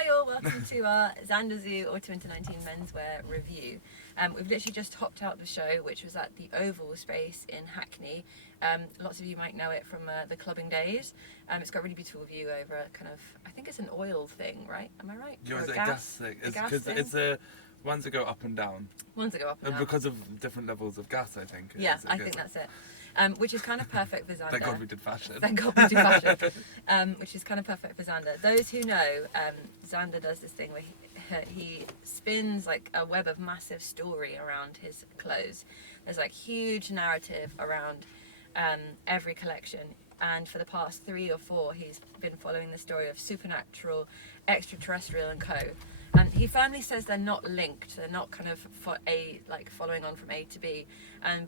Hi all, welcome to our Xander Zhou Autumn 2019 menswear review. We've literally just hopped out the show, which was at the Oval Space in Hackney. Lots of you might know it from the clubbing days. It's got a really beautiful view over a kind of, I think it's an oil thing, right? Am I right? Yeah, or it's a a gas thing. gas Because thing? it's the ones that go up and down. Ones that go up and down. Because of different levels of gas, I think. Yeah, I think that's it. Which is kind of perfect for Xander. Thank God we did fashion. Thank God we do fashion. Which is kind of perfect for Xander. Those who know, Xander does this thing where he spins like a web of massive story around his clothes. There's like huge narrative around every collection. And for the past 3 or 4, he's been following the story of supernatural, extraterrestrial, and co. And he firmly says they're not linked. They're not kind of following on from A to B,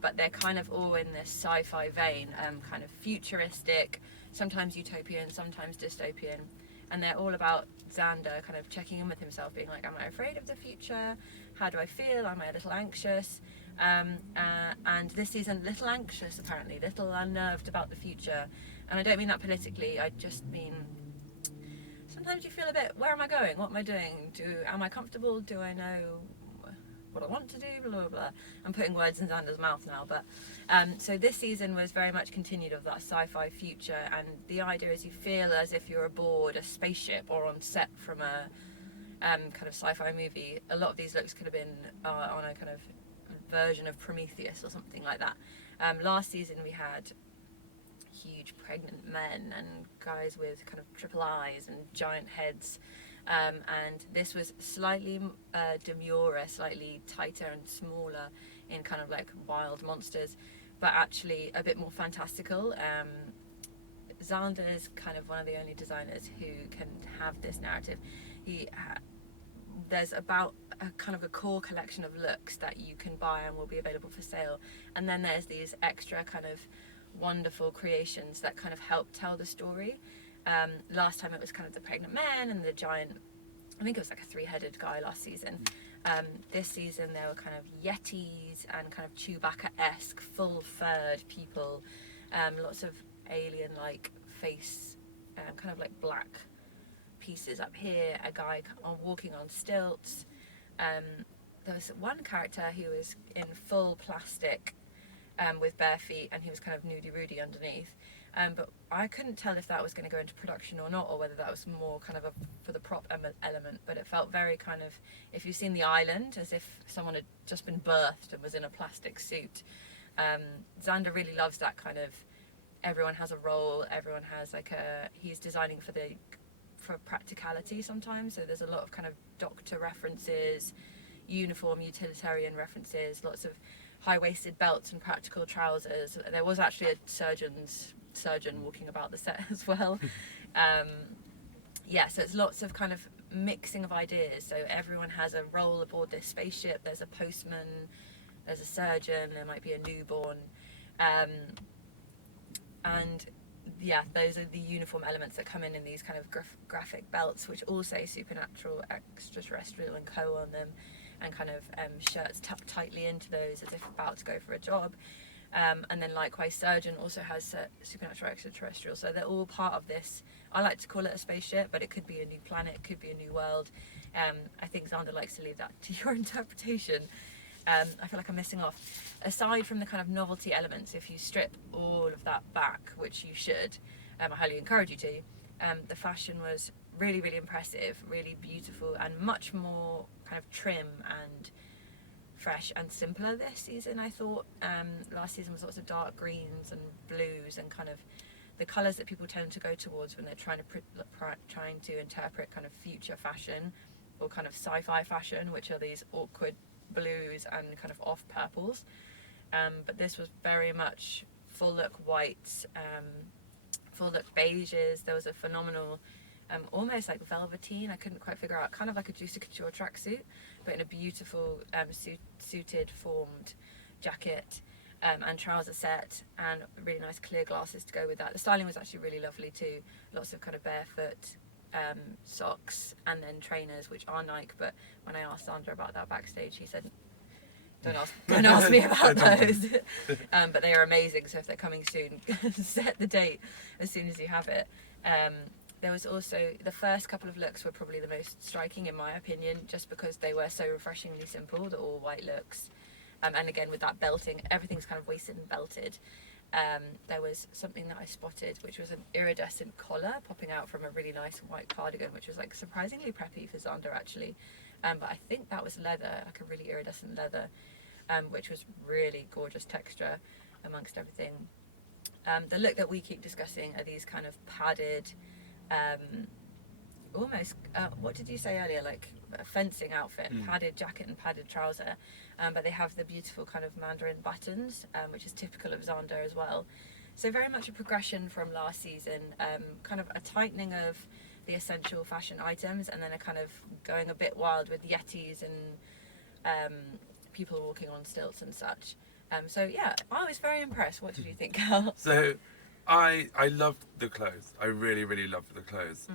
but they're kind of all in this sci-fi vein, kind of futuristic, sometimes utopian, sometimes dystopian, and they're all about Xander kind of checking in with himself, being like, am I afraid of the future? How do I feel? Am I a little anxious? And this season, little anxious apparently, little unnerved about the future. And I don't mean that politically, I just mean sometimes you feel a bit, where am I going? What am I doing? Am I comfortable? Do I know what I want to do? Blah, blah, blah. I'm putting words in Xander's mouth now, but so this season was very much continued of that sci-fi future, and the idea is you feel as if you're aboard a spaceship or on set from a kind of sci-fi movie. A lot of these looks could have been on a kind of version of Prometheus or something like that. Last season we had huge pregnant men and guys with kind of triple eyes and giant heads, and this was slightly demurer, slightly tighter and smaller in kind of like wild monsters, but actually a bit more fantastical. Xander is kind of one of the only designers who can have this narrative. There's about a kind of a core collection of looks that you can buy and will be available for sale, and then there's these extra kind of wonderful creations that kind of help tell the story. Last time it was kind of the pregnant men and the giant, I think it was like a 3-headed guy last season. This season there were kind of yetis and kind of Chewbacca-esque full furred people, lots of alien-like face, kind of like black pieces up here, a guy walking on stilts. There was one character who was in full plastic with bare feet, and he was kind of nudie-roody underneath, but I couldn't tell if that was going to go into production or not, or whether that was more kind of for the prop element, but it felt very kind of, if you've seen The Island, as if someone had just been birthed and was in a plastic suit. Xander really loves that kind of, everyone has a role, everyone has like he's designing for practicality sometimes, so there's a lot of kind of doctor references, uniform utilitarian references, lots of high-waisted belts and practical trousers. There was actually a surgeon walking about the set as well. Yeah, so it's lots of kind of mixing of ideas. So everyone has a role aboard this spaceship. There's a postman, there's a surgeon, there might be a newborn, and yeah, those are the uniform elements that come in these kind of graphic belts, which all say supernatural, extraterrestrial, and co on them, and kind of shirts tucked tightly into those as if about to go for a job. And then likewise, surgeon also has supernatural, extraterrestrial. So they're all part of this. I like to call it a spaceship, but it could be a new planet, it could be a new world. I think Xander likes to leave that to your interpretation. I feel like I'm missing off. Aside from the kind of novelty elements, if you strip all of that back, which you should, I highly encourage you to, the fashion was really, really impressive, really beautiful, and much more kind of trim and fresh and simpler this season, I thought. Last season was lots of dark greens and blues and kind of the colours that people tend to go towards when they're trying to interpret kind of future fashion or kind of sci-fi fashion, which are these awkward blues and kind of off purples. But this was very much full look whites, full look beiges. There was a phenomenal almost like velveteen, I couldn't quite figure out, kind of like a Juicy Couture tracksuit, but in a beautiful suited formed jacket and trouser set, and really nice clear glasses to go with that. The styling was actually really lovely too, lots of kind of barefoot socks and then trainers, which are Nike, but when I asked Xander about that backstage, he said, don't ask me about those. But they are amazing, so if they're coming soon, set the date as soon as you have it. there was also, the first couple of looks were probably the most striking in my opinion, just because they were so refreshingly simple, the all white looks. And again, with that belting, everything's kind of waisted and belted. There was something that I spotted, which was an iridescent collar popping out from a really nice white cardigan, which was like surprisingly preppy for Xander actually. But I think that was leather, like a really iridescent leather, which was really gorgeous texture amongst everything. The look that we keep discussing are these kind of padded, almost, what did you say earlier, like a fencing outfit, padded jacket and padded trouser, but they have the beautiful kind of mandarin buttons, which is typical of Xander as well. So very much a progression from last season, kind of a tightening of the essential fashion items, and then a kind of going a bit wild with yetis and people walking on stilts and such. So yeah, I was very impressed. What did you think, Cal? So I loved the clothes. I really, really loved the clothes.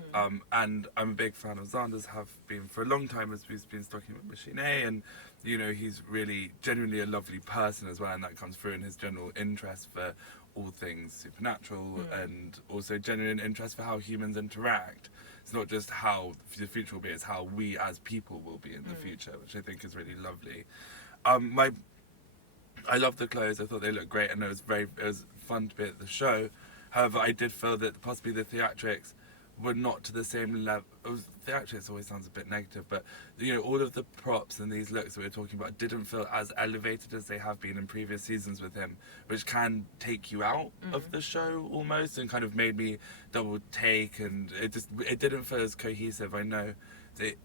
And I'm a big fan of Xander's, have been for a long time, as we've been talking with Machine A, and you know, he's really genuinely a lovely person as well, and that comes through in his general interest for all things supernatural, and also genuine interest for how humans interact. It's not just how the future will be, it's how we as people will be in the future, which I think is really lovely. I love the clothes. I thought they looked great, and it was fun to be at the show. However, I did feel that possibly the theatrics were not to the same level. Theatrics always sounds a bit negative, but you know, all of the props and these looks that we're talking about didn't feel as elevated as they have been in previous seasons with him, which can take you out of the show almost, and kind of made me double take, and it didn't feel as cohesive. I know that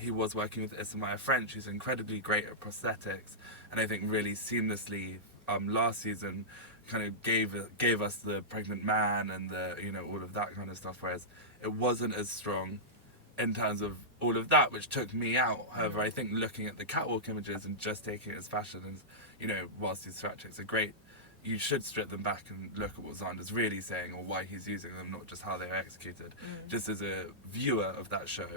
he was working with Isamaya French, who's incredibly great at prosthetics, and I think really seamlessly last season kind of gave us the pregnant man and the, you know, all of that kind of stuff, whereas it wasn't as strong in terms of all of that, which took me out. However, I think looking at the catwalk images and just taking it as fashion, and you know, whilst these theatrics are great, you should strip them back and look at what Xander's really saying, or why he's using them, not just how they are executed. Just as a viewer of that show,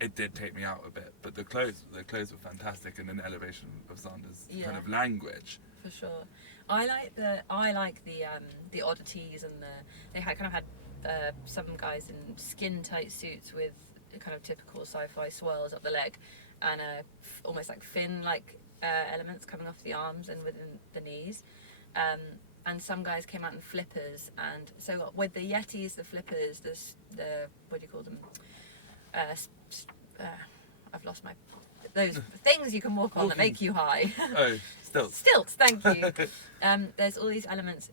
it did take me out a bit, but the clothes were fantastic, and an elevation of Xander's kind of language. For sure. I like the oddities, and they had some guys in skin tight suits with kind of typical sci-fi swirls up the leg, and almost like fin like elements coming off the arms and within the knees. And some guys came out in flippers, and so with the yetis, the flippers, the what do you call them? I've lost my, those things you can walk on that make you high. Oh, stilts. Stilts, thank you. There's all these elements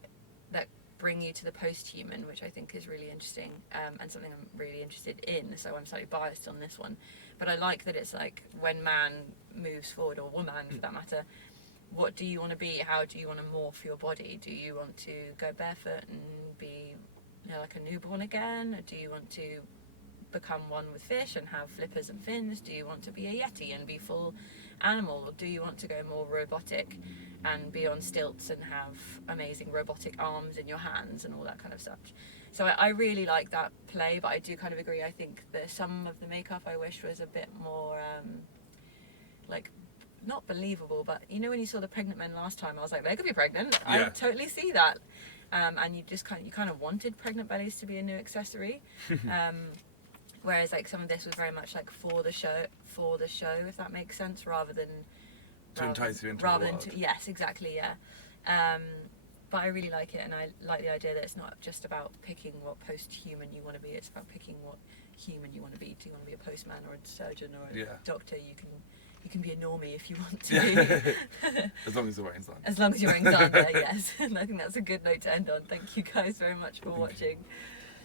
that bring you to the post-human, which I think is really interesting, and something I'm really interested in, so I'm slightly biased on this one. But I like that it's like, when man moves forward, or woman for that matter, what do you want to be? How do you want to morph your body? Do you want to go barefoot and be, you know, like a newborn again? Or do you want to become one with fish and have flippers and fins? Do you want to be a yeti and be full animal? Or do you want to go more robotic and be on stilts and have amazing robotic arms in your hands and all that kind of stuff? So I really like that play, but I do kind of agree. I think some of the makeup I wish was a bit more like, not believable, but you know, when you saw the pregnant men last time, I was like, they could be pregnant. Yeah. I totally see that. And you kind of wanted pregnant bellies to be a new accessory. Whereas like some of this was very much like for the show, if that makes sense, rather than to entice you into the world. Yes, exactly, yeah. But I really like it, and I like the idea that it's not just about picking what post-human you want to be, it's about picking what human you want to be. Do you want to be a postman or a surgeon or a doctor? You can be a normie if you want to. As long as you're wearing Xander. As long as you're wearing Xander, yes. And I think that's a good note to end on. Thank you guys very much for watching.